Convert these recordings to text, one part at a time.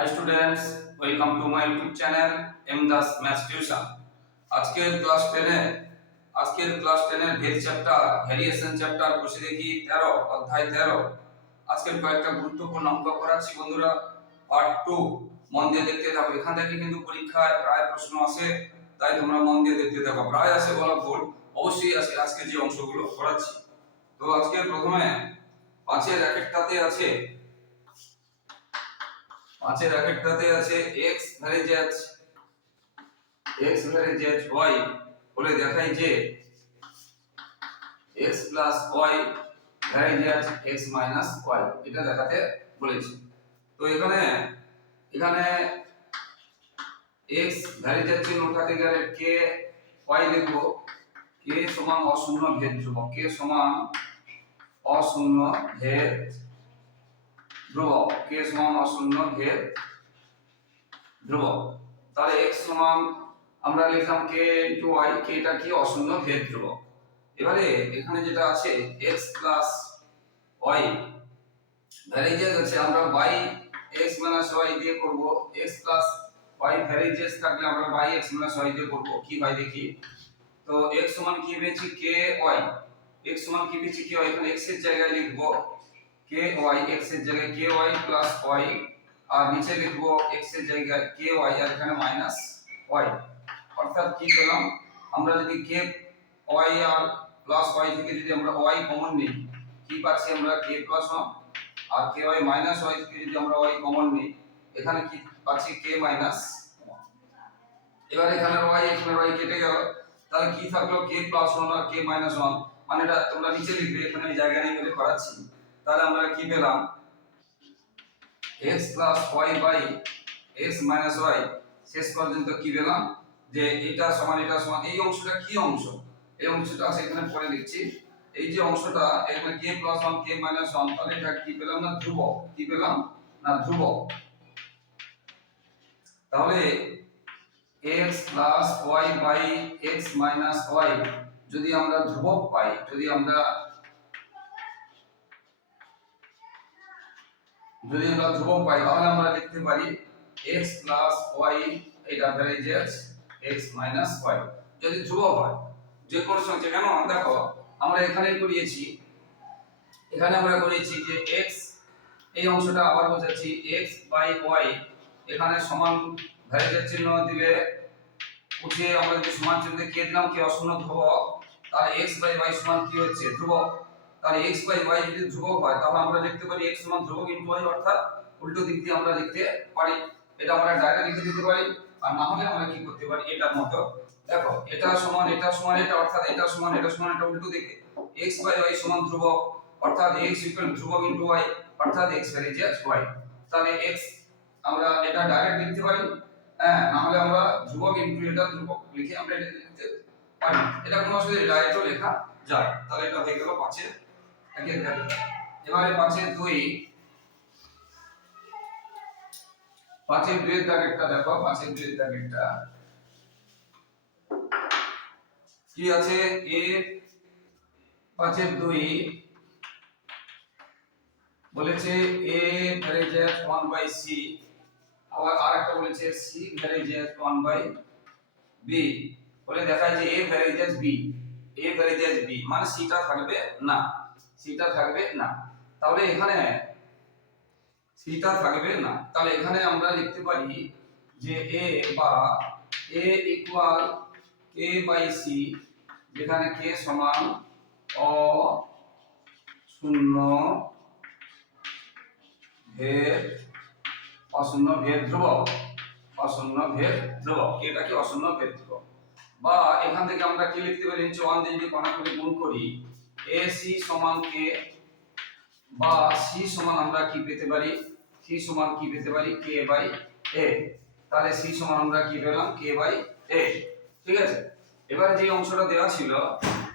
Hi students welcome to my YouTube channel M Das maths tuition আজকের class টেনে আজকের class টেনের ভেদ চ্যাপ্টার ভ্যারিয়েশন চ্যাপ্টার বসে দেখি তেরো, অধ্যায় তেরো। আজকের কয়েকটা গুরুত্বপূর্ণ অঙ্ক করাচ্ছি বন্ধুরা। পার্ট টু মন দিয়ে দেখতে থাকো। এখান থেকে কিন্তু পরীক্ষায় প্রায় প্রশ্ন আসে, তাই তোমরা মন দিয়ে দেখতে থাকো। প্রায় আসে বলা ভুল, অবশ্যই আসে আজকে যে অংশগুলো করাচ্ছি। তো আজকে প্রথমে পাঁচের এক একটাতে আছে পাঁচের এক একটাতে আছে x ভ্যারিজেজ x ভ্যারিজেজ y বলে দেখাই যে x plus y varies x minus y, এটা দেখাতে বলেছি। তো এখানে এখানে x ভ্যারিজেজ চিহ্ন উঠাতে গেলে k y লিখব। k সমান অশূন্য ভেদ ধ্রুবক, k সমান অশূন্য ভেদ। ধ্রুবক k সমান অশূন্য ভেদ ধ্রুবক তাহলে x সমান, আমরা লিখলাম k ইনটু y, k টা কি? অশূন্য ভেদ ধ্রুবক এবারে এখানে যেটা আছে, x প্লাস y ভ্যারিজেস আছে, আমরা y, x মাইনাস y দিয়ে করব। x প্লাস y ভ্যারিজেস থাকলে আমরা y, x মাইনাস y দিয়ে করব। কি হয় দেখি? তো x সমান কি পেয়েছি? k, y x সমান কি পেয়েছি? k, y এখানে x এর জায়গায় লিখব। Ky x এর জায়গায় ky প্লাস y, আর নিচে লিখব x এর জায়গায় ky আর এখানে মাইনাস y অর্থাৎ কি পেলাম? আমরা যদি k y আর প্লাস y থেকে যদি আমরা y কমন নিই, কি পাচ্ছি আমরা? K প্লাস 1 আর ky মাইনাস y থেকে যদি আমরা y কমন নিই, এখানে কি পাচ্ছি? K মাইনাস এবার এখানে y এখানে y কেটে গেল। তাহলে কি থাকল? K প্লাস 1 আর k মাইনাস 1 মানে এটা তোমরা নিচে লিখবে, এখানে জায়গা নেই বলে করাচ্ছি। তাহলে আমরা কি পেলাম? X plus y by x minus y, শেষ পর্যন্ত কি পেলাম? যে এটা সমান এটা সমান, এই অংশটা কি অংশ? এই অংশটা আছে এখানে পরে লিখছি এই যে অংশটা, এখানে k প্লাস 1 k মাইনাস 1 তাহলে এটা কি পেলাম না ধ্রুবক? কি পেলাম? না ধ্রুবক। তাহলে x plus y by x minus y, যদি আমরা ধ্রুবক পাই, যদি আমরা যদি আমরা ধ্রুবক পাই, তাহলে আমরা লিখতে পারি x y, এটা ভ্যারিজেস x মাইনাস y যদি ধ্রুবক হয়, যে কোনো সংখ্যা, কেন? দেখো, আমরা এখানেই করিয়েছি। এখানে আমরা করিয়েছি যে x, এই অংশটা আবার বোঝাচ্ছি, x বাই y এখানে সমান ভ্যারিজেস চিহ্ন দিলে উঠিয়ে আমরা যদি সমান চিহ্ন দিয়ে কে দিলাম, কে অশূন্য ধ্রুবক? তাহলে x বাই y সমান কি হচ্ছে? ধ্রুবক। তাহলে x বাই y যদি ধ্রুবক হয়, তাহলে আমরা লিখতে পারি x সমান ধ্রুবক ইনটু y অর্থাৎ উল্টো দিক দিয়ে আমরা লিখতে পারি। এটা আমরা ডাইরেক্ট লিখে দিতে পারি। আর না হলে আমরা কি করতে পারি? এটার মতো। দেখো, এটা সমান এটা সমান, এটা অর্থাৎ এটা সমান এটা সমান, এটা উল্টো দিকে। x বাই y সমান ধ্রুবক, অর্থাৎ x ইকুয়াল ধ্রুবক ইনটু y, অর্থাৎ x ভ্যারিজেস y তাহলে x আমরা এটা ডাইরেক্ট লিখতে পারি। হ্যাঁ না হলে আমরা ধ্রুবক ইনটু এটা ধ্রুবক লিখে আমরা এটা লিখতে পারি। এটা কোনো অসুবিধা ডাইরেক্টও লেখা যায়। তাহলে এটা হয়ে গেল পাঁচের একের দাগে এবারে পাঁচের দুই। পাঁচের দুইয়ের দাগেরটা দেখো, পাঁচের দুইয়ের দাগেরটা কি আছে? এ, পাঁচের দুই। বলেছে এ ভ্যারিজেস 1 বাই সি আবার আরেকটা বলেছে সি ভ্যারিজেস 1 বাই বি বলে দেখায় যে A varies B A varies B মানে সিটা থাকবে না। সিটা থাকবে না। তাহলে এখানে সিটা থাকবে না। তাহলে এখানে আমরা লিখতে পারি যে এ বা A equal K by C যেখানে কে সমান অ শূন্য ভেদ, অশূন্য ভেদ ধ্রুবক। অশূন্য ভেদ ধ্রুবক। এটা কি অশূন্য ভেদ ধ্রুবক? বা এখান থেকে আমরা কি লিখতে পারি? নিচে ওয়ান দিয়ে যদি কণা করে গুণ করি এ সি সমান কে বা সি সমান আমরা কি পেতে পারি? সি সমান কি পেতে পারি? কে বাই এ তাহলে সি সমান আমরা কি পেলাম? কে বাই এ ঠিক আছে? এবার যে অংশটা দেওয়া ছিল,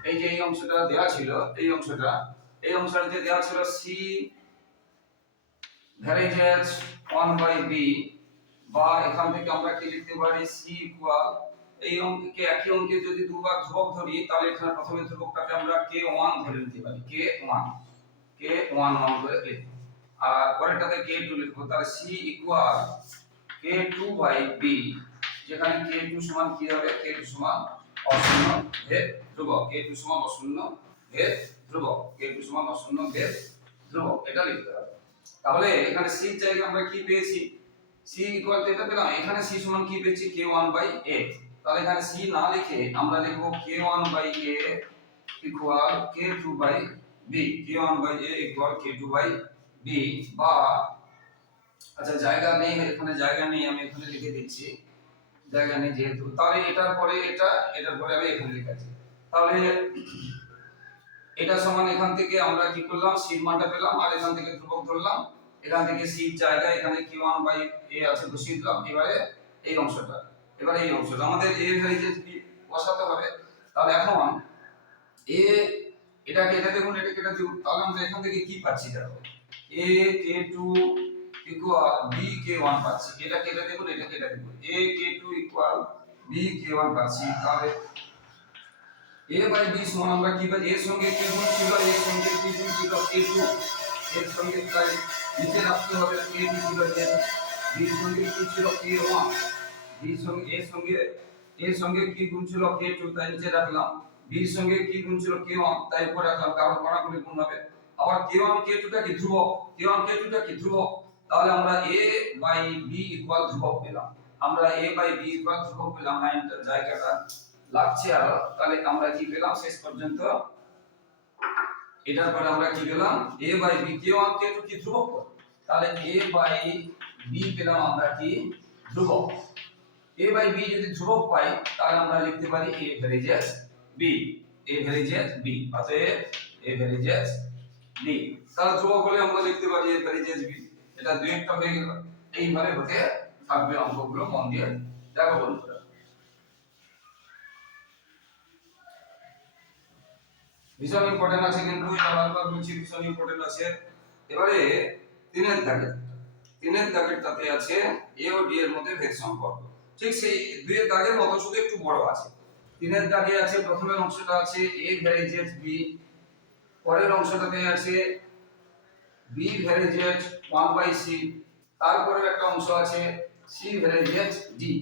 এই যে এই অংশটা দেওয়া ছিল, এই অংশটা এই অংশটা যে দেওয়া ছিল সি ভ্যারিজেস 1 বাই বি বা এখান থেকে আমরা কি লিখতে পারি? সি এই অঙ্ককে একই অঙ্কে যদি দুবার ধ্রুবক ধরি, তাহলে এখানে প্রথমে ধ্রুবকটাকে আমরা কে ওয়ান ধরে নিতে পারি। K one K one one করে লিখব। আর পরেরটাতে কে টু লিখব, তাহলে C equal K two by B, যেখানে কে টু সমান কি হবে? কে টু সমান অশূন্য ভেদ ধ্রুবক। কে টু সমান অশূন্য ভেদ ধ্রুবক। কে টু সমান অশূন্য ভেদ ধ্রুবক। এটা লিখতে হবে। তাহলে এখানে সি জায়গায় আমরা কি পেয়েছি? সি ইকুয়াল এটা পেলাম। এখানে সি সমান কি পেয়েছি? K one by A. তাহলে এখানে সি না লিখে আমরা লিখব K one by A equal K two by B K one by A equal K two by B বা আচ্ছা জায়গা নেই, এখানে জায়গা নেই, আমি এখানে লিখে দিচ্ছি। জায়গা নেই যেহেতু। তাহলে এটার পরে এটা, এটার পরে আমি এখানে লিখেছি তাহলে এটা সমান এখান থেকে আমরা কি করলাম? সির মানটা পেলাম আর এখান থেকে ধ্রুবক ধরলাম। এখান থেকে সির জায়গা এখানে কি ওয়ান বাই এ আছে বসিয়ে দিলাম। এবারে এই অংশটা। এবারে এই অংশটা আমাদের এ ভ্যারিজেস বসাতে হবে, তাহলে এখন এ এটাকে এটা দেখুন এটাকে এটা দেখুন তাহলে আমরা এখান থেকে কি পাচ্ছি দেখো? A K two equal B K one পাচ্ছি। এটাকে এটা দেখুন এটাকে এটা দেখুন A K two equal B K one পাচ্ছি। তাহলে এ বাই বি সমান আমরা কি পাই? এর সঙ্গে কে গুণ ছিল এর সঙ্গে কি গুণ ছিল কে টু এর সঙ্গে তাই নিচে রাখতে হবে কে টু ছিল যে বি সঙ্গে কি ছিল কে ওয়ান বি সঙ্গে সঙ্গে এর সঙ্গে কি গুণ ছিল? কে তাই নিচে রাখলাম। বি সঙ্গে কি গুণ ছিল? কে তাই উপরে রাখলাম। কারণ পাড়াগুলি গুণ হবে। আবার কে ওয়ান, কে টুটা কি ধ্রুবক? কে ওয়ান, কে টুটা কি ধ্রুবক? তাহলে আমরা এ বাই বি ইকুয়াল ধ্রুবক পেলাম। আমরা এ বাই বি ইকুয়াল ধ্রুবক পেলাম। লাইনটার জায়গাটা লাগছে আর। তাহলে আমরা কি পেলাম? শেষ পর্যন্ত। এটার পরে আমরা কি পেলাম? a by b K one, K two কি ধ্রুবক? তাহলে a বাই b পেলাম আমরা কি? ধ্রুবক। A বাই b যদি ধ্রুবক পাই, তাহলে আমরা লিখতে পারি a varies b, a varies b, অতএব a ভ্যারিজেস b তাহলে ধ্রুবক হলে আমরা লিখতে পারি a ভ্যারিজেস b, এটা দুই একটা হয়ে গেল। এইভাবে হতে থাকবে অঙ্কগুলো মন দিয়ে দেখো বন্ধুরা। ভীষণ ইম্পর্টেন্ট আছে কিন্তু বারবার বলছি, ভীষণ ইম্পর্টেন্ট আছে। এবারে তিনের দাগের তিনের দাগের তাতে আছে এ ও ডি এর মধ্যে ভেদ সম্পর্ক। ঠিক সেই দুইয়ের দাগের মতো শুধু একটু বড় আছে। তিনের দাগে আছে প্রথমের অংশটা আছে এ ভ্যারিজেট বি পরের অংশটাতে আছে B varies one by C তারপরের একটা অংশ আছে সি ভ্যারিজেট ডি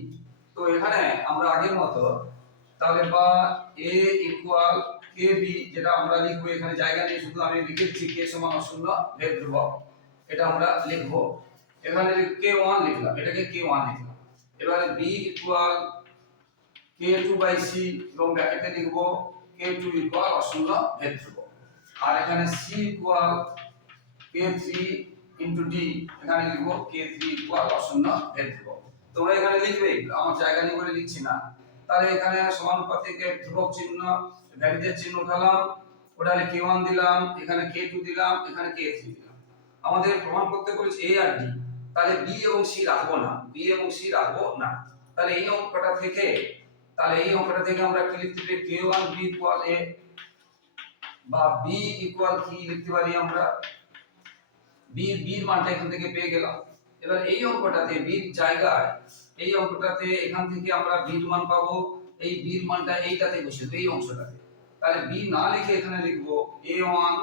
তো এখানে আমরা আগের মতো তাহলে বা এ ইকুয়াল কে বি যেটা আমরা লিখব, এখানে জায়গা নেই শুধু আমি লিখে দিচ্ছি কে সমান শূন্য ভেদ ধ্রুবক, এটা আমরা লিখব। এখানে কে ওয়ান লিখলাম, এটাকে কে ওয়ান লিখলাম। এবারে B equal K two by C এবং ব্র্যাকেটে লিখব কে টু ইকুয়াল অশূন্য ভেদ ধ্রুবক আর এখানে C equal K three into D এখানে লিখব কে থ্রি ইকুয়াল অশূন্য ভেদ তোমরা এখানে লিখবে, আমার জায়গা নিয়ে বলে লিখছি না। তাহলে এখানে সমানুপাতিকে ধ্রুবক চিহ্ন ভ্যালিডের চিহ্ন উঠালাম, ওটা কে ওয়ান দিলাম, এখানে কে টু দিলাম, এখানে কে থ্রি দিলাম। আমাদের প্রমাণ করতে বলেছে এ আর ডি তাহলে বি এবং সি রাখব না বি এবং সি রাখব না। তাহলে এই অঙ্কটা থেকে, তাহলে এই অঙ্কটা থেকে আমরা কি লিখতে পারি? K one B equal A বা বি ইকুয়াল কি লিখতে পারি আমরা। বি বির মানটা এখান থেকে পেয়ে গেলাম। এবার এই অঙ্কটাতে বির জায়গায়, এই অঙ্কটাতে এখান থেকে আমরা বির মান পাবো। এই বির মানটা এইটাতে বসে এই অংশটাতে। তাহলে বি না লিখে এখানে লিখব A one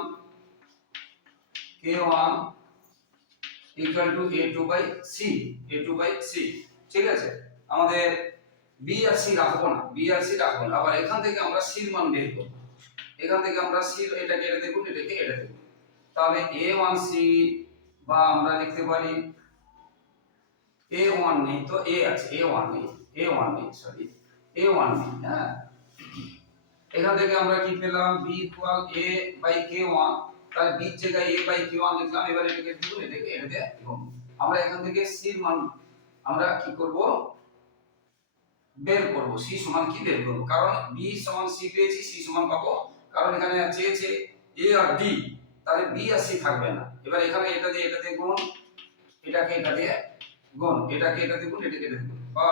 K one equal to A two by C A two by C ঠিক আছে? আমাদের বি আর সি রাখব না বি আর সি রাখব না। আবার এখান থেকে আমরা সির মান বের করব। এখান থেকে আমরা সির এটাকে এটা দেখুন, এটাকে এটা দেখুন। তাহলে এ ওয়ান সি বা আমরা লিখতে পারি এ ওয়ান নেই তো এ আছে এ ওয়ান নেই এ ওয়ান নেই সরি এ ওয়ান নেই হ্যাঁ? এখান থেকে আমরা কি পেলাম? B equal A by K one তাহলে বি জায়গায় এ বাই কে ওয়ান লিখলাম এবার এটাকে দেখুন এটাকে এটাতে লিখুন আমরা এখান থেকে সির মান, আমরা কি করব? বের করব। সি সমান কি বের করব? কারণ বি সমান সি পেয়েছি সি সমান পাবো। কারণ এখানে চেয়েছে এ আর ডি তাহলে বি আর সি থাকবে না। এবার এখানে এটা দিয়ে এটা দিয়ে গুণ, এটাকে এটা দিয়ে গুণ, এটাকে এটা দিয়ে গুণ, এটাকে এটা দিয়ে গুণ। বা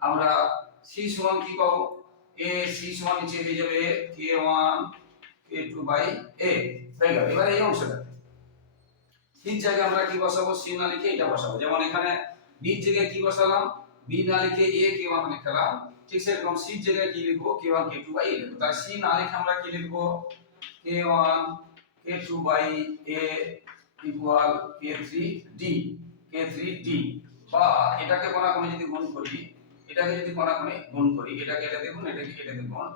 আমরা সি সমান কি পাবো? এ সি সমান নিচে হয়ে যাবে কে ওয়ান এ বা এটাকে কোনাকুনি যদি গুণ করি, এটাকে যদি কোনাকুনি গুণ করি, এটাকে এটা দেখুন, এটাকে এটা দেখুন।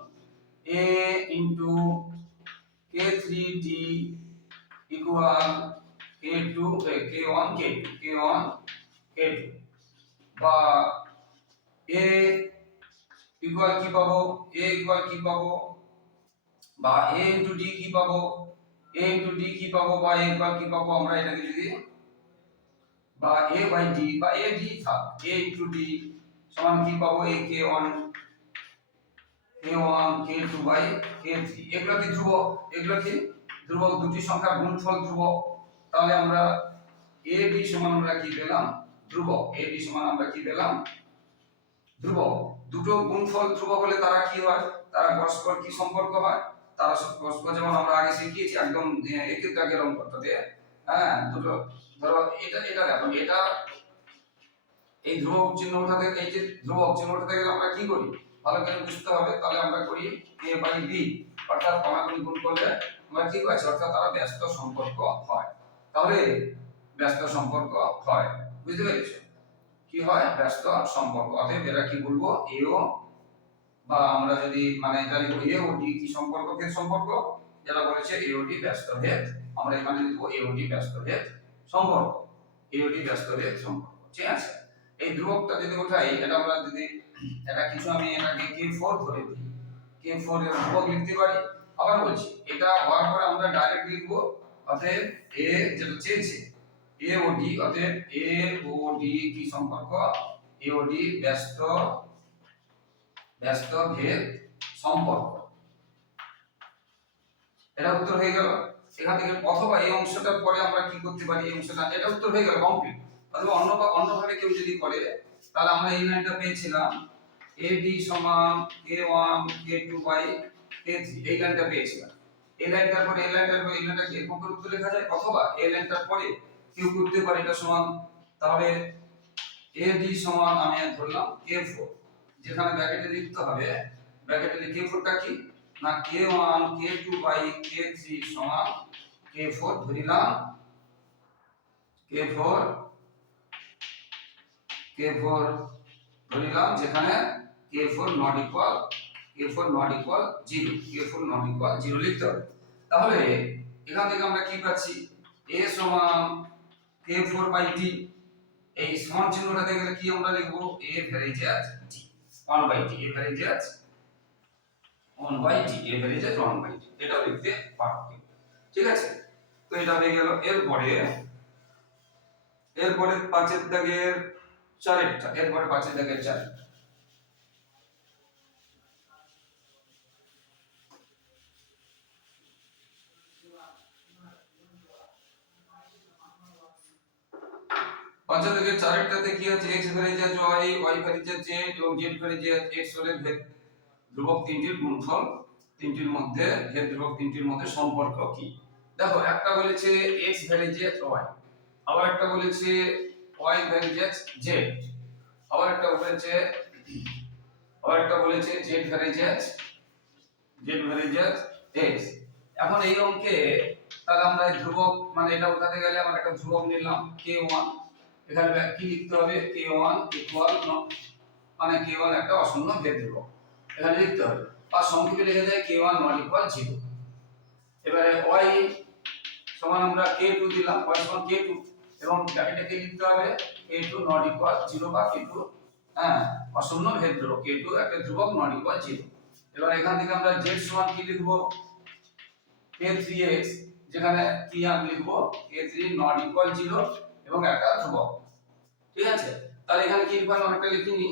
A into K three D equal K two K one K two K one K two বা এ ইকুয়াল কি পাবো? এ ইকুয়াল কি পাবো? বা এ ইন্টু ডি কি পাবো? এ ইন্টু ডি কি পাবো? বা এ ইকুয়াল কি পাবো? আমরা এটাকে যদি বা এ বাই ডি বা এ ডি থাক এ ইন্টু ডি সমান কি পাবো? K one K one, K two by K এগুলো কি ধ্রুবক? এগুলো কি? ধ্রুবক দুটি সংখ্যার গুণফল ধ্রুবক। তাহলে আমরা এ বি সমান আমরা কি পেলাম? ধ্রুবক। এ বি সমান আমরা কি পেলাম? ধ্রুবক। দুটো গুণফল ধ্রুবক হলে তারা কি হয়? তারা পরস্পর কি সম্পর্ক হয়? তারা পরস্পর, যেমন আমরা আগে শিখিয়েছি, একদম একের দাগের দিয়ে হ্যাঁ দুটো, ধরো, এটা এটা দেখো, এটা, এই ধ্রুবক চিহ্ন ওঠাতে এই যে ধ্রুবক চিহ্ন ওঠাতে গেলে আমরা কি করি? ভালো করে বুঝতে হবে, তাহলে আমরা করি, a বাই b অর্থাৎ কমাগুলি গুণ করলে আমরা কি পাচ্ছি অর্থাৎ তারা ব্যস্ত সম্পর্ক হয়। তাহলে ব্যস্ত সম্পর্ক হয়, বুঝতে পেরেছ? কি হয়? ব্যস্ত সম্পর্ক। অতএব এরা কি বলব? এও বা আমরা যদি মানে এটা লিখব এ ও ডি কি সম্পর্ক? ভেদ সম্পর্ক। যারা বলেছে এ ও ডি ব্যস্ত ভেদ। আমরা এখানে লিখব এ ও ডি ব্যস্ত ভেদ সম্পর্ক। এ ও ডি ব্যস্ত ভেদ সম্পর্ক। ঠিক আছে? এই ধ্রুবকটা যদি উঠাই, এটা আমরা যদি এটা কিছু আমি এটাকে কে ফোর ধরে দিই। কে ফোর এর ধ্রুবক লিখতে পারি। আবার বলছি, এটা হওয়ার পরে আমরা ডাইরেক্ট লিখব, অতএব এ যেটা চেয়েছে এ ও ডি অতএব এ ও ডি কি সম্পর্ক? এ ও ডি ব্যস্ত ব্যস্ত ভেদ সম্পর্ক। এটা উত্তর হয়ে গেল। এখান থেকে অথবা এই অংশটার পরে আমরা কি করতে পারি? এই অংশটা, এটা উত্তর হয়ে গেল কমপ্লিট অথবা অন্য অন্যভাবে কেউ যদি করে তাহলে আমরা এই লাইনটা পেয়েছিলাম ডি সমান K one K two by K এই লাইনটা পেয়েছিলাম। এই লাইনটার পরে, এই লাইনটার পরে, এই লাইনটা কি এরকম করে উত্তর লেখা যায়? অথবা এই লাইনটার পরে কেউ করতে পারে এটা সমান, তাহলে ডি সমান আমি ধরলাম কে ফোর যেখানে ব্র্যাকেটে লিখতে হবে ব্র্যাকেটে লিখে ফোরটা কি? না K one K two by K three সমান কে ফোর ধরিলাম কে ফোর ফোর যেখানে K four not equal four not zero K four not zero লিখতে তাহলে এখান থেকে আমরা কি পাচ্ছি? এ সমান কে ফোর বাই টি এই সমান চিহ্নটা দেখলে কি আমরা লিখব? A varies T one by T A varies one by T A varies one by T এটাও লিখতে পারো। ঠিক আছে? তো এটা হয়ে গেল। এরপরে এরপরে পাঁচের দাগের চারেরটা এরপরে পাঁচের দাগের চারেরটা পাঁচের দাগের চারেরটাতে কি আছে? X varies y y varies z এবং z ভ্যারিজেস x হলে ধ্রুবক তিনটির গুণফল তিনটির মধ্যে, ভেদ ধ্রুবক তিনটির মধ্যে সম্পর্ক কি? দেখো, একটা বলেছে x ভ্যারিজেস y, আবার একটা বলেছে y ভ্যারিজেস z আবার একটা বলেছে, আবার একটা বলেছে z varies z varies x এখন এই অঙ্কে তাহলে আমরা ধ্রুবক মানে এটা উঠাতে গেলে আমরা একটা ধ্রুবক নিলাম k1 এখানে ব্যাক- কি লিখতে হবে? K1 ইকুয়াল মানে k1 একটা অশূন্য ভেদ ধ্রুবক। এখানে লিখতে হবে, বা সংক্ষেপে লিখে যায় k1 নট ইকুয়াল 0 এবারে y সমান আমরা k2 দিলাম, y সমান k2 এবং ব্র্যাকেটে লিখতে হবে? K2 নট ইকুয়াল 0 বা k2 হ্যাঁ অশূন্য ভেদ ধ্রুবক k2 একটা ধ্রুবক নট ইকুয়াল 0 এবার এখান থেকে আমরা z সমান কি লিখব? K3x যেখানে কি আমি লিখব k3 নট ইকুয়াল 0 এবং একটা ধ্রুবক। ঠিক আছে? তাহলে এখানে কি লিখব? অনেকটা লিখিনি।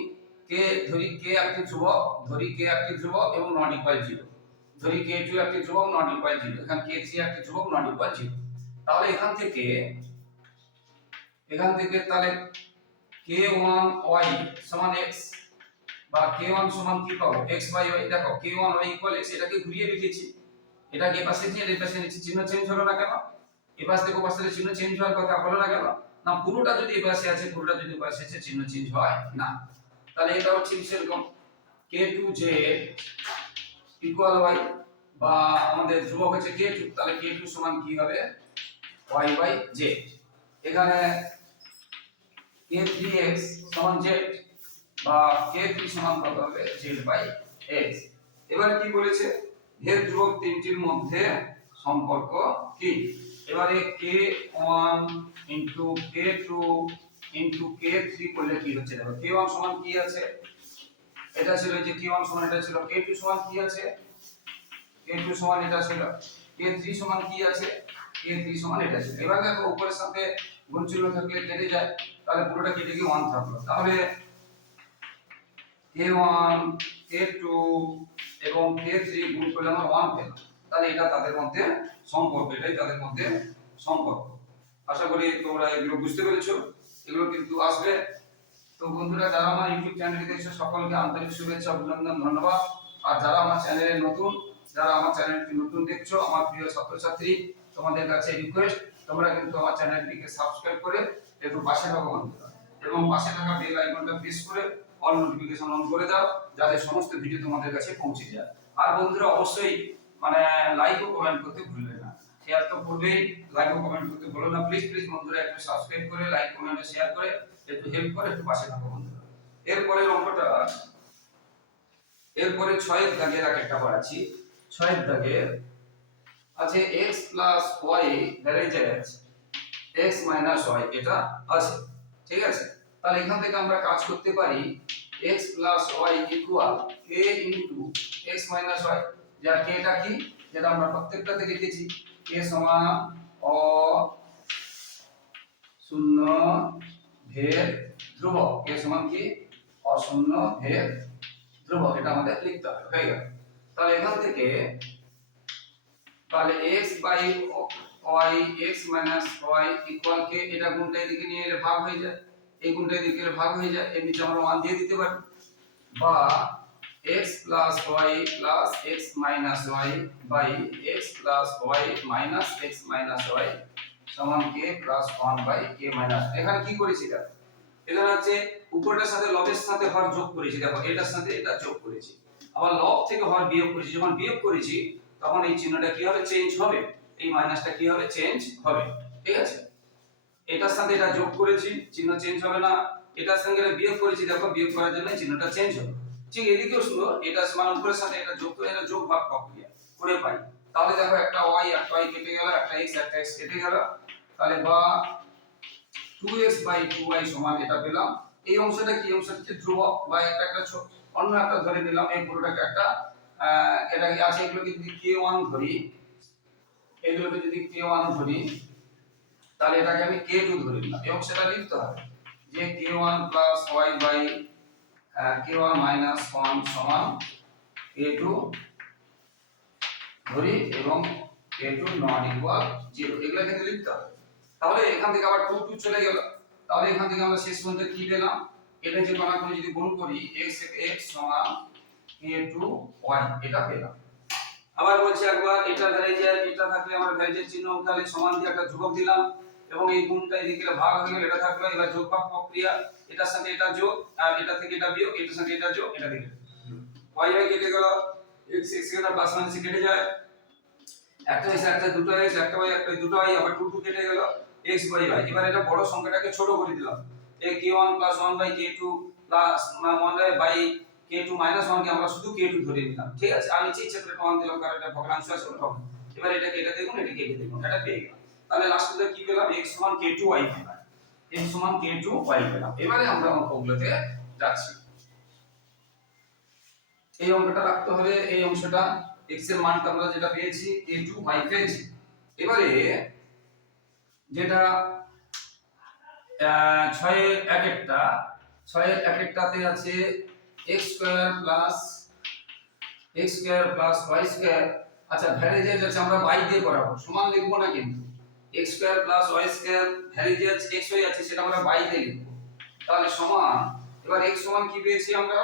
কে ধরি কে একটি ধ্রুবক, ধরি কে একটি ধ্রুবক এবং নট ইকুয়াল জিরো ধরি কে টু একটি ধ্রুবক নট ইকুয়াল 0 এখানে k3 একটি ধ্রুবক নট ইকুয়াল জিরো তাহলে এখান থেকে এখান থেকে তাহলে k1y সমান x বা k1 সমান কি পাবো? x বাই y, দেখো k1y ইকুয়াল x, এটাকে ঘুরিয়ে লিখেছি এটাকে এপাশে নিয়ে এই পাশে নিচ্ছি। চিহ্ন চেঞ্জ হলো না কেন? থেকে ওপাশ থেকে চিহ্ন চেঞ্জ হওয়ার কথা হলো না কেন? না, পুরোটা যদি এপাশে আছে, পুরোটা যদি ওপাশে আছে, চিহ্ন চেঞ্জ হয় না। তাহলে এটা হচ্ছে সেরকম। k2z ইকুয়াল y বা আমাদের ধ্রুবক হচ্ছে k2 তাহলে k2 সমান কি হবে? ওয়াই বাই জেড এখানে কে এক্স সমান জেড বা কে সমান কত হবে জেড বাই এক্স এবারে কি বলেছে? ভেদ ধ্রুবক তিনটির মধ্যে সম্পর্ক কি? এবারে K one into K two into K three করলে কি হচ্ছে? দেখো কে ওয়ান সমান কি আছে? এটা ছিল যে কে ওয়ান সমান এটা ছিল কে টু সমান কি আছে? কে টু সমান এটা ছিল কে থ্রি সমান কি আছে? কে থ্রি সমান এটা ছিল। এবার দেখো উপরের সাথে গুণ চিহ্ন থাকলে কেটে যায়, তাহলে পুরোটা কেটে গিয়ে ওয়ান থাকল। তাহলে কে ওয়ান কে টু এবং কে থ্রি গুণ করলে আমরা ওয়ান পেলাম তাহলে এটা তাদের মধ্যে সম্পর্ক, এটাই তাদের মধ্যে সম্পর্ক। আশা করি তোমরা এগুলো বুঝতে পেরেছ। এগুলো কিন্তু আসবে। তো বন্ধুরা, যারা আমার ইউটিউব চ্যানেল দেখছ, সকলকে আন্তরিক শুভেচ্ছা, অভিনন্দন, ধন্যবাদ। আর যারা আমার চ্যানেলে নতুন, যারা আমার চ্যানেলটি নতুন দেখছ, আমার প্রিয় ছাত্রছাত্রী, তোমাদের কাছে রিকোয়েস্ট তোমরা কিন্তু আমার চ্যানেলটিকে সাবস্ক্রাইব করে একটু পাশে থাকো বন্ধুরা। এবং পাশে থাকা বেল আইকনটা প্রেস করে অল নোটিফিকেশন অন করে দাও, যাতে সমস্ত ভিডিও তোমাদের কাছে পৌঁছে যায়। আর বন্ধুরা, অবশ্যই মানে লাইক ও কমেন্ট করতে ভুলবে না। শেয়ার তো করবেই লাইক ও কমেন্ট করতে ভুলো না। প্লিজ প্লিজ বন্ধুরা, একটু সাবস্ক্রাইব করে লাইক কমেন্ট শেয়ার করে, একটু হেল্প করে, একটু পাশে থাকো বন্ধুরা। এরপরের অঙ্কটা, এরপরে ছয়ের দাগের এক একটা পড়াচ্ছি ছয়ের দাগের আছে x plus y varies x minus y, এটা আছে, ঠিক আছে? তাহলে এখান থেকে আমরা কাজ করতে পারি x plus y equal k into x minus y, যার k টা কি? যেটা আমরা প্রত্যেকটাতে লিখেছি k সমান অ শূন্য ভেদ ধ্রুবক। k সমান কি? অশূন্য ভেদ ধ্রুবক, এটা আমাদের লিখতে হবে, হয়ে গেল। তাহলে এখান থেকে তাহলে x by y, x minus y equal K এটা গুণটা এদিকে নিয়ে এলে ভাগ হয়ে যায়। এই গুণটা এদিকে এলে ভাগ হয়ে যায়, এর নিচে আমরা 1 দিয়ে দিতে পারি। বা x plus y plus x minus y by x plus y minus x minus y সমান k plus 1 by k minus এখানে কি করেছি দেখো এখানে হচ্ছে উপরটার সাথে লবের সাথে হর যোগ করেছি। দেখো, এটার সাথে এটা যোগ করেছি। আবার লব থেকে হর বিয়োগ করেছি। যখন বিয়োগ করেছি তখন এই চিহ্নটা কি হবে চেঞ্জ হবে? এই মাইনাসটা কি হবে চেঞ্জ হবে? ঠিক আছে? এটার সাথে এটা যোগ করেছি, চিহ্ন চেঞ্জ হবে না। এটার সঙ্গে বিয়োগ করেছি, দেখো বিয়োগ করার জন্য চিহ্নটা চেঞ্জ হবে ঠিক এদিকেও শুনো এটা সমান উপরের সাথে এটা যোগ করে এটা যোগ ভাগ প্রক্রিয়া করে পাই। তাহলে দেখো একটা y একটা y কেটে গেল, একটা x একটা x কেটে গেল। তাহলে বা 2x 2y সমান এটা পেলাম। এই অংশটা কি? অংশটা ধ্রুবক বা একটা একটা অন্য একটা ধরে নিলাম, এই পুরোটাকে একটা এটা আছে? এগুলোকে যদি k1 ধরি, এগুলোকে যদি k1 ধরি, তাহলে এটাকে আমি k2 ধরে নিলাম। এবং সেটা লিখতে হবে যে k1 plus y by k1 minus 1 সমান k2 ধরি এবং k2 নট ইকুয়াল 0 এগুলো কিন্তু লিখতে হবে। তাহলে এখান থেকে আবার 2 2 চলে গেল। তাহলে এখান থেকে আমরা শেষ পর্যন্ত কি পেলাম? এটা যে কোনো যদি গুণ করি, x x সমান k2 y এটা পেলাম। আবার বলছি একবার, এটা এটা থাকলে আমার চিহ্ন সমান দিয়ে একটা দিলাম, এবং এই গুণটা ভাগ হয়ে গেল, এটা থাকল, এবার যোগ ভাগ প্রক্রিয়া, এটার সাথে এটা যোগ, আর এটা থেকে এটা বিয়োগ, এটার সাথে এটা যোগ, এটা y কেটে গেল কেটে প্লাস মাইনাস কেটে যায়। একটা এসে একটা, দুটো একটা একটা দুটো আবার 2 2 কেটে গেল এবার এটা বড় সংখ্যাটাকে ছোট করে দিলাম। এই k1 1 by k2 plus 1 by k2 minus 1 কে আমরা শুধু k2 ধরে নিলাম। ঠিক আছে? আমি নিচে ইচ্ছা করে কমান দিলাম, কারণ এটা ভগ্নাংশ আছে, ওটা এবার এটাকে এটা দেখুন, এটাকে এটা দেখুন, এটা পেয়ে গেলাম। তাহলে লাস্টে কি পেলাম? X k2 y পেলাম। X k2 y পেলাম। এবারে আমরা অঙ্কগুলোতে যাচ্ছি। এই অঙ্কটা রাখতে হবে, এই অংশটা। X এর মানটা আমরা যেটা পেয়েছি k2 y পেয়েছি। এবারে যেটা ছয়ের এক একটা, ছয়ের এক একটাতে আছে x square plus x square plus y square আচ্ছা ভ্যারিজেজ আছে আমরা y দিয়ে করাবো, সমান লিখব না কিন্তু? x square plus y square varies x হয়ে আছে সেটা আমরা y দিয়ে লিখব। তাহলে সমান, এবার x সমান কি পেয়েছি আমরা?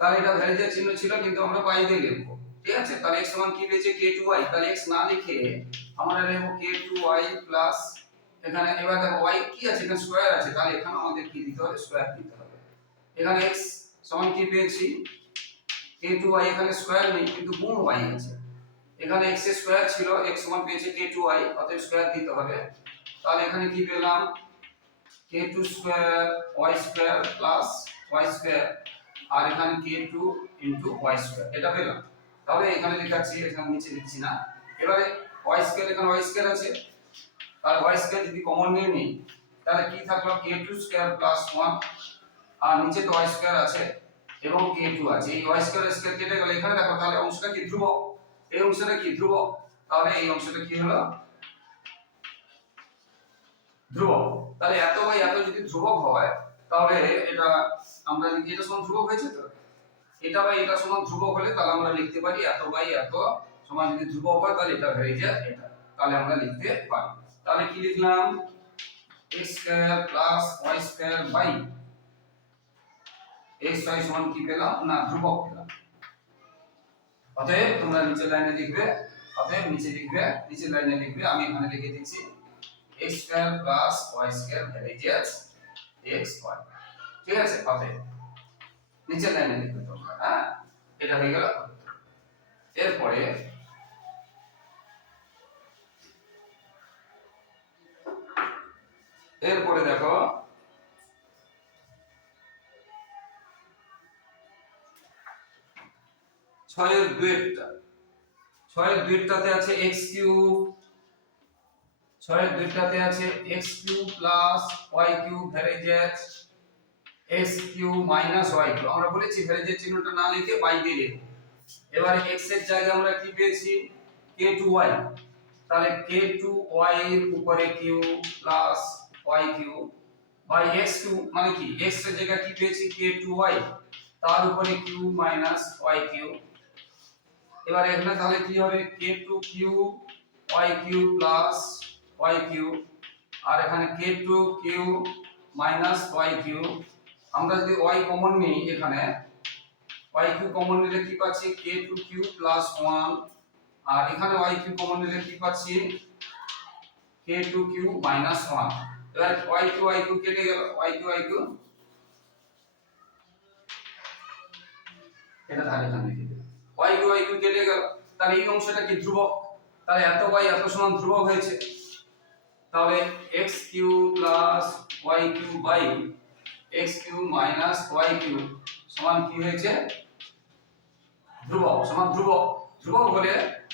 তাহলে এটা ভ্যারিজেজ চিহ্ন ছিল কিন্তু আমরা y দিয়ে লিখব। ঠিক আছে? তাহলে x সমান কি পেয়েছে? k2y তাহলে x না লিখে আমরা লিখব k2y প্লাস এখানে, এবার দেখো y কি আছে? এখানে স্কয়ার আছে। তাহলে এখানে আমাদের কি দিতে হবে? স্কয়ার দিতে হবে। এখানে x সমান কি পেয়েছি? k2y এখানে স্কয়ার নেই, কিন্তু গুণ y আছে। এখানে x স্কোয়ার ছিল, x সমান পেয়েছে k2y অতএব স্কোয়ার দিতে হবে। তাহলে এখানে কি পেলাম? k2 square y square plus y square আর এখানে k2 ইনটু y স্কয়ার এটা পেলাম। তাহলে এখানে লেখাচ্ছি, এখানে নিচে লিখছি না। এবারে y স্কয়ার এখানে y স্কয়ার আছে। তাহলে y স্কয়ার যদি কমন নিয়ে নিই, তাহলে কি থাকল? K two square plus one আর নিচে তো y স্কয়ার আছে। এবং k2 আছে। এই y স্কয়ার স্কয়ার কেটে গেল এখানে। দেখো, তাহলে অংশটা কি ধ্রুবক এই অংশটা কি ধ্রুবক তাহলে এই অংশটা কি হলো? ধ্রুবক তাহলে এত বাই এত যদি ধ্রুবক হয়, তাহলে এটা আমরা এটা সমান ধ্রুবক হয়েছে তো? এটা বাই এটা সমান ধ্রুবক হলে তাহলে আমরা লিখতে পারি এত বাই এত সমান যদি ধ্রুবক হয়, তাহলে এটা হয়ে যায় এটা। তাহলে আমরা লিখতে পারি। তাহলে কি লিখলাম? x square plus y square by নিচের লাইনে লিখবে অতএব হ্যাঁ? এটা হয়ে গেল এরপরে এরপরে দেখো ছয়ের দুয়েরটা ছয়ের দুয়েরটাতে আছে এক্স কিউব ছয়ের দুয়েরটাতে আছে X cube plus Y cube varies X cube minus Y cube আমরা বলেছি ভ্যারিজেস চিহ্নটা না লিখে বাই দিয়ে লিখব। এবারে এক্সের জায়গায় আমরা কি পেয়েছি? কে টু ওয়াই তাহলে কে টু ওয়াই এর উপরে cube plus Y cube by X cube মানে কি? এক্সের জায়গায় কি পেয়েছি? কে টু ওয়াই তার উপরে কিউ মাইনাস ওয়াই কিউ এবার এখানে তাহলে কি হবে? K two cube Y plus Y cube আর এখানে K two minus Y cube আমরা যদি ওয়াই কমন নিই এখানে ওয়াই কিউ কমন নিলে কি পাচ্ছি? K two cube plus one আর এখানে ওয়াই কিউ কমন নিলে কি পাচ্ছি? কে টু মাইনাস ওয়ান এবার ওয়াই কিউ ওয়াই কিউ কেটে গেল। ওয়াই কিউ ওয়াই কিউ এটা তাহলে এখানে লিখে y কিউ y কিউ কেটে গেল। তাহলে এই অংশটা কি ধ্রুবক? তাহলে এত y এত সমান ধ্রুবক হয়েছে। তাহলে x cube plus y cube by x cube minus y cube সমান কি হয়েছে? ধ্রুবক, সমান ধ্রুবক। ধ্রুবক হলে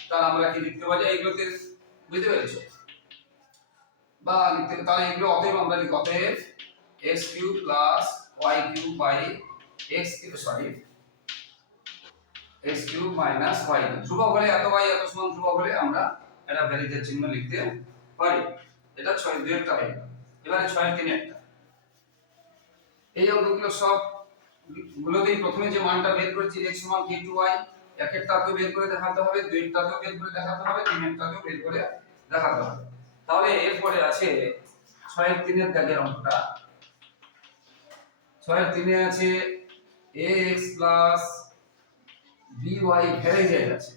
তাহলে আমরা কি লিখতে পারি? এইগুলোতে, বুঝতে পেরেছ? বা লিখতে, তাহলে এগুলো অতএব আমরা লিখি, অতএব x cube plus y cube by x cube sorry x cube minus y ধ্রুবক হলে এত y এত সমান ধ্রুবক হলে আমরা এটা ভ্যারিজের চিহ্ন লিখতে পারি। এটা 6 দুই একটা হয়ে এবারে 6 তিন একটা। এই অঙ্কগুলো সব গুলোতেই প্রথমে যে মানটা বের করেছি, x সমান k2y একেরটাকেও বের করে দেখাতে হবে দুইটাকেও বের করে দেখাতে হবে তিনেরটাকেও বের করে দেখাতে হবে। তাহলে এরপরে আছে 6 এর তিনের দাগের অঙ্কটা। 6 এর তিনে আছে ax by ভ্যারিজেট আছে।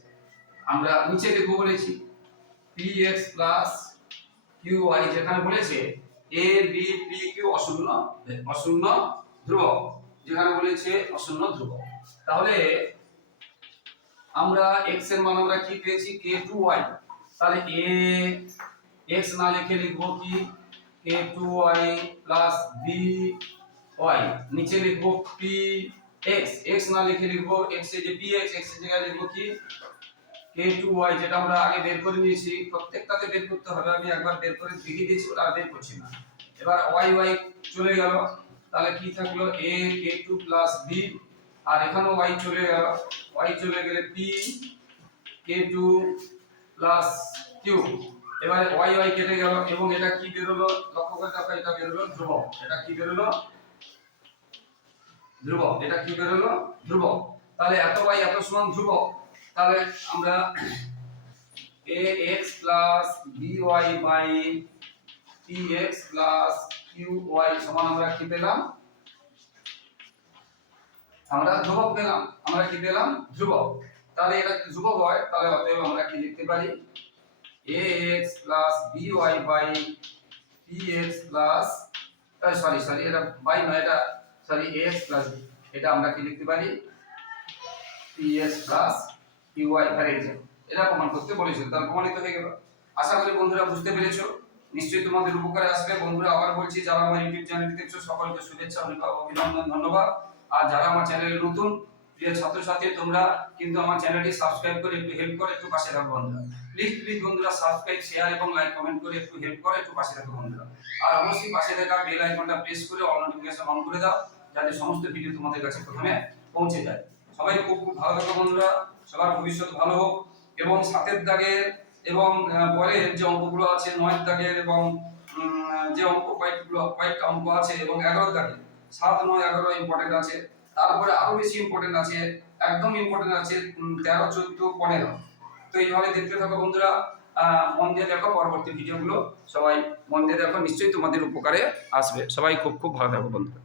আমরা নিচে লিখব বলেছি px প্লাস qy, যেখানে বলেছে a, b, p, q অশূন্য অশূন্য ধ্রুবক। যেখানে বলেছে অশূন্য ধ্রুবক। তাহলে আমরা x এর মান আমরা কি পেয়েছি? k2y তাহলে a, x না লিখে লিখব কি? k2y প্লাস b, y নিচে লিখব p x x না লিখে লিখব, x এর যে px x এর জায়গায় লিখব কি? K2y যেটা আমরা আগে বের করে নিয়েছি প্রত্যেকটাতে বের করতে হবে। আমি একবার বের করে দেখিয়ে দিয়েছি, ওটা আর বের করছি না। এবার y y চলে গেল। তাহলে কি থাকল? A k2 প্লাস b, আর এখানেও y চলে গেল। Y চলে গেলে p k2 প্লাস q এবারে y y কেটে গেল, এবং এটা কি বেরোলো? লক্ষ্য করে দেখো, এটা বেরোলো ধ্রুবক। এটা কি বেরোলো? ধ্রুবক এটা কি বেরোলো ধ্রুবক। তাহলে এত বাই এত সমান ধ্রুবক, তাহলে আমরা ax plus by by px plus qy সমান আমরা কি পেলাম? আমরা ধ্রুবক পেলাম। আমরা কি পেলাম? ধ্রুবক। তাহলে এটা ধ্রুবক হয়, তাহলে অতএব আমরা কি লিখতে পারি? ax plus by by px plus sorry sorry এটা বাই নয়, এটা সরি ax প্লাস এটা আমরা কি লিখতে পারি? Ps প্লাস qy ভ্যারিয়েবল এটা প্রমাণ করতে বলেছিল তার প্রমাণিত হয়ে গেল। আশা করি বন্ধুরা বুঝতে পেরেছ। নিশ্চয়ই তোমাদের উপকারে আসবে। বন্ধুরা আবার বলছি, যারা আমার ইউটিউব চ্যানেল দেখছ, সকলকে শুভেচ্ছা অভিনন্দন, ধন্যবাদ। আর যারা আমার চ্যানেলে নতুন, প্রিয় ছাত্রছাত্রী, তোমরা কিন্তু আমার চ্যানেলটি সাবস্ক্রাইব করে একটু হেল্প করে, একটু পাশে রাখো বন্ধুরা। প্লিজ প্লিজ বন্ধুরা সাবস্ক্রাইব শেয়ার এবং লাইক কমেন্ট করে একটু হেল্প করে, একটু পাশে রাখো বন্ধুরা। আর অবশ্যই পাশে থাকা বেল আইকনটা প্রেস করে অল নোটিফিকেশন অন করে দাও। যাতে সমস্ত ভিডিও তোমাদের কাছে প্রথমে পৌঁছে যায়। সবাই খুব খুব ভালো থাকো বন্ধুরা। সবার ভবিষ্যৎ ভালো হোক। এবং সাতের দাগের এবং পরের যে অঙ্কগুলো আছে, নয়ের দাগের এবং যে অঙ্ক কয়েকগুলো, কয়েকটা অঙ্ক আছে এবং এগারো দাগের সাত, নয়, এগারো ইম্পর্টেন্ট আছে। তারপরে আরও বেশি ইম্পর্টেন্ট আছে, একদম ইম্পর্টেন্ট আছে তেরো, চোদ্দ, পনেরো। তো এইভাবে দেখতে থাকো বন্ধুরা। মন দিয়ে দেখো পরবর্তী ভিডিওগুলো। সবাই মন দিয়ে দেখো, নিশ্চয়ই তোমাদের উপকারে আসবে। সবাই খুব খুব ভালো থাকো বন্ধুরা।